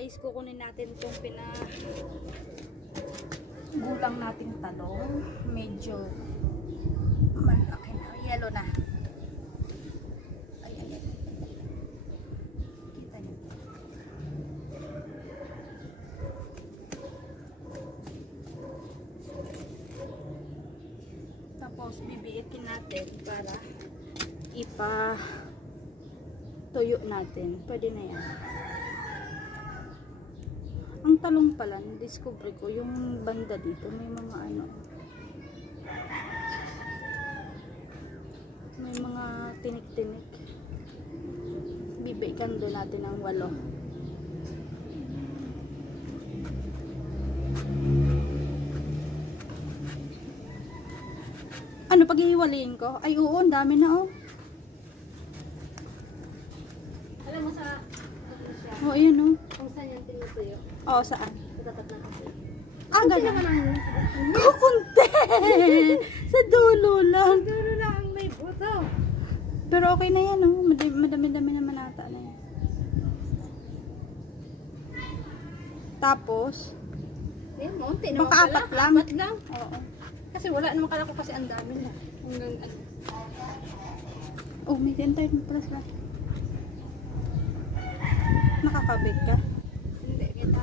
guys, kukunin natin itong gulang nating talong. Medyo malaki na. Yellow na. Ay. Kita niyo. Tapos bibiitin natin para tuyo natin. Pwede na yan. Ang talong pala, discover ko yung banda dito, may mga may mga tinik-tinik. Bibikan doon natin ng 8. Ano, paghihiwalayin ko? Ay, oo, ang dami na, oh. Alam mo sa Oh, ayun, oh. kung saan yung tinutuyo? Oo, saan? Sa tapat ng kasi. Ang ganda. Kukunti! Sa dulo lang. Dulo lang ang may buto. Pero okay na yan, oh. Madami-dami naman ata na yan. Tapos, Ayun, maunti naman baka pala. 4 lang. 4 lang. Oo. Kasi wala naman kala ko kasi ang dami na. Hanggang ano. Oh, may entire na pala sila. Nakakabit ka? Hindi, kita.